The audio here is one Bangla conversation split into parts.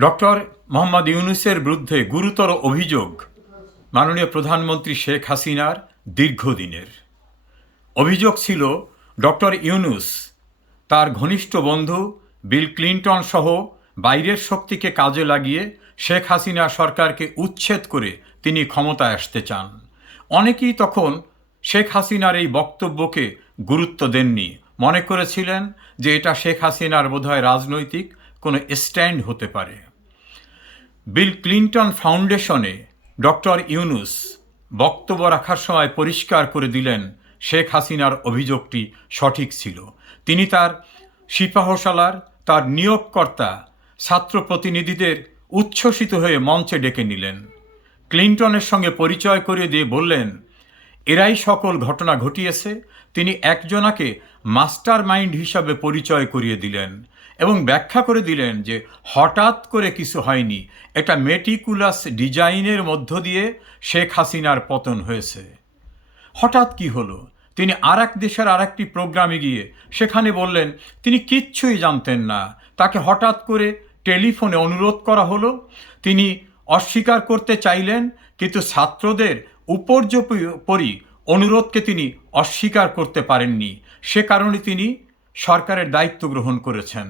ডক্টর মোহাম্মদ ইউনুসের বিরুদ্ধে গুরুতর অভিযোগ মাননীয় প্রধানমন্ত্রী শেখ হাসিনার দীর্ঘদিনের। অভিযোগ ছিল, ডক্টর ইউনুস তার ঘনিষ্ঠ বন্ধু বিল ক্লিন্টন সহ বাইরের শক্তিকে কাজে লাগিয়ে শেখ হাসিনা সরকারকে উচ্ছেদ করে তিনি ক্ষমতায় আসতে চান। অনেকেই তখন শেখ হাসিনার এই বক্তব্যকে গুরুত্ব দেননি। মনে করেছিলেন যে এটা শেখ হাসিনার বোধহয় রাজনৈতিক কোনো স্ট্যান্ড হতে পারে। বিল ক্লিন্টন ফাউন্ডেশনে ডক্টর ইউনুস বক্তব্য রাখার সময় পরিষ্কার করে দিলেন শেখ হাসিনার অভিযোগটি সঠিক ছিল। তিনি তার সিপাহশালার, তার নিয়োগকর্তা, ছাত্র প্রতিনিধিদের উচ্ছ্বসিত হয়ে মঞ্চে ডেকে নিলেন। ক্লিন্টনের সঙ্গে পরিচয় করিয়ে দিয়ে বললেন, এরাই সকল ঘটনা ঘটিয়েছে। তিনি একজনাকে মাস্টার মাইন্ড হিসাবে পরিচয় করিয়ে দিলেন। এবং ব্যাখ্যা করে দিলেন যে হঠাৎ করে কিছু হয়নি। এটা মেটিকুলাস ডিজাইনের মধ্য দিয়ে শেখ হাসিনার পতন হয়েছে। হঠাৎ কি হলো? তিনি আর এক দেশের আর একটি প্রোগ্রামে গিয়ে সেখানে বললেন, তিনি কিচ্ছুই জানতেন না। তাকে হঠাৎ করে টেলিফোনে অনুরোধ করা হলো। তিনি অস্বীকার করতে চাইলেন, কিন্তু ছাত্রদের উপর্যপরি অনুরোধকে তিনি অস্বীকার করতে পারেননি। সে কারণে তিনি সরকারের দায়িত্ব গ্রহণ করেছেন।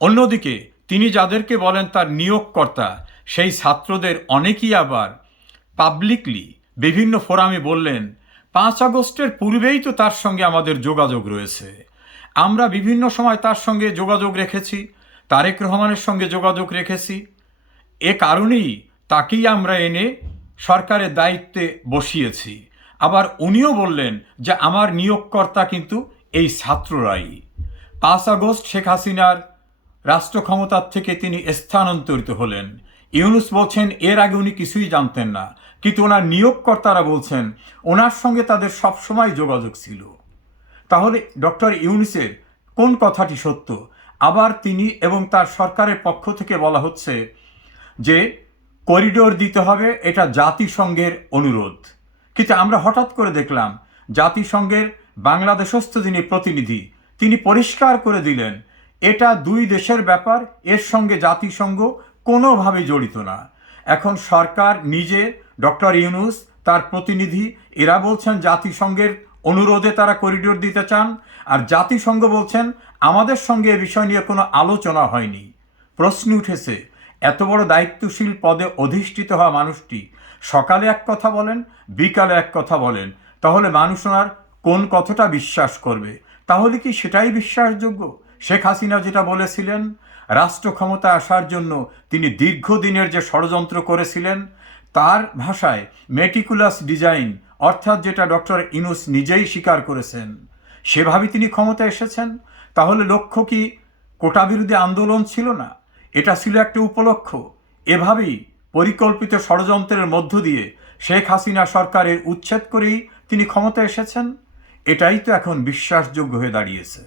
অন্যদিকে, তিনি যাদেরকে বলেন তার নিয়োগকর্তা, সেই ছাত্রদের অনেকেই আবার পাবলিকলি বিভিন্ন ফোরামে বললেন, পাঁচ আগস্টের পূর্বেই তো তার সঙ্গে আমাদের যোগাযোগ রয়েছে। আমরা বিভিন্ন সময় তার সঙ্গে যোগাযোগ রেখেছি, তারেক রহমানের সঙ্গে যোগাযোগ রেখেছি। এ কারণেই তাকেই আমরা এনে সরকারের দায়িত্বে বসিয়েছি। আবার উনিও বললেন যে, আমার নিয়োগকর্তা কিন্তু এই ছাত্ররাই। পাঁচ আগস্ট শেখ হাসিনার রাষ্ট্র ক্ষমতার থেকে তিনি স্থানান্তরিত হলেন। ইউনুস বলছেন, এর আগে উনি কিছুই জানতেন না। কিন্তু ওনার নিয়োগকর্তারা বলছেন, ওনার সঙ্গে তাদের সবসময় যোগাযোগ ছিল। তাহলে ডক্টর ইউনুসের কোন কথাটি সত্য? আবার তিনি এবং তার সরকারের পক্ষ থেকে বলা হচ্ছে যে, করিডোর দিতে হবে, এটা জাতিসংঘের অনুরোধ। কিন্তু আমরা হঠাৎ করে দেখলাম, জাতিসংঘের বাংলাদেশস্থ যিনি প্রতিনিধি তিনি পরিষ্কার করে দিলেন, এটা দুই দেশের ব্যাপার, এর সঙ্গে জাতিসংঘ কোনোভাবে জড়িত না। এখন সরকার নিজে, ডক্টর ইউনুস, তার প্রতিনিধি, এরা বলছেন জাতিসংঘের অনুরোধে তারা করিডোর দিতে চান, আর জাতিসংঘ বলছেন, আমাদের সঙ্গে এ বিষয় নিয়ে কোনো আলোচনা হয়নি। প্রশ্ন উঠেছে, এত বড় দায়িত্বশীল পদে অধিষ্ঠিত হওয়া মানুষটি সকালে এক কথা বলেন, বিকালে এক কথা বলেন, তাহলে মানুষ ওনার কোন কথাটা বিশ্বাস করবে? তাহলে কি সেটাই বিশ্বাসযোগ্য? শেখ হাসিনা যেটা বলেছিলেন, রাষ্ট্র ক্ষমতা আসার জন্য তিনি দীর্ঘদিনের যে ষড়যন্ত্র করেছিলেন, তার ভাষায় মেটিকুলাস ডিজাইন অর্থাৎ যেটা ডক্টর ইনুস নিজেই স্বীকার করেছেন সেভাবে তিনি ক্ষমতা এসেছেন? তাহলে লক্ষ্য কি কোটা বিরোধী আন্দোলন ছিল না? এটা ছিল একটা উপলক্ষ। এভাবেই পরিকল্পিত ষড়যন্ত্রের মধ্য দিয়ে শেখ হাসিনা সরকারের উচ্ছেদ করেই তিনি ক্ষমতা এসেছেন? এটাই তো এখন বিশ্বাসযোগ্য হয়ে দাঁড়িয়েছে।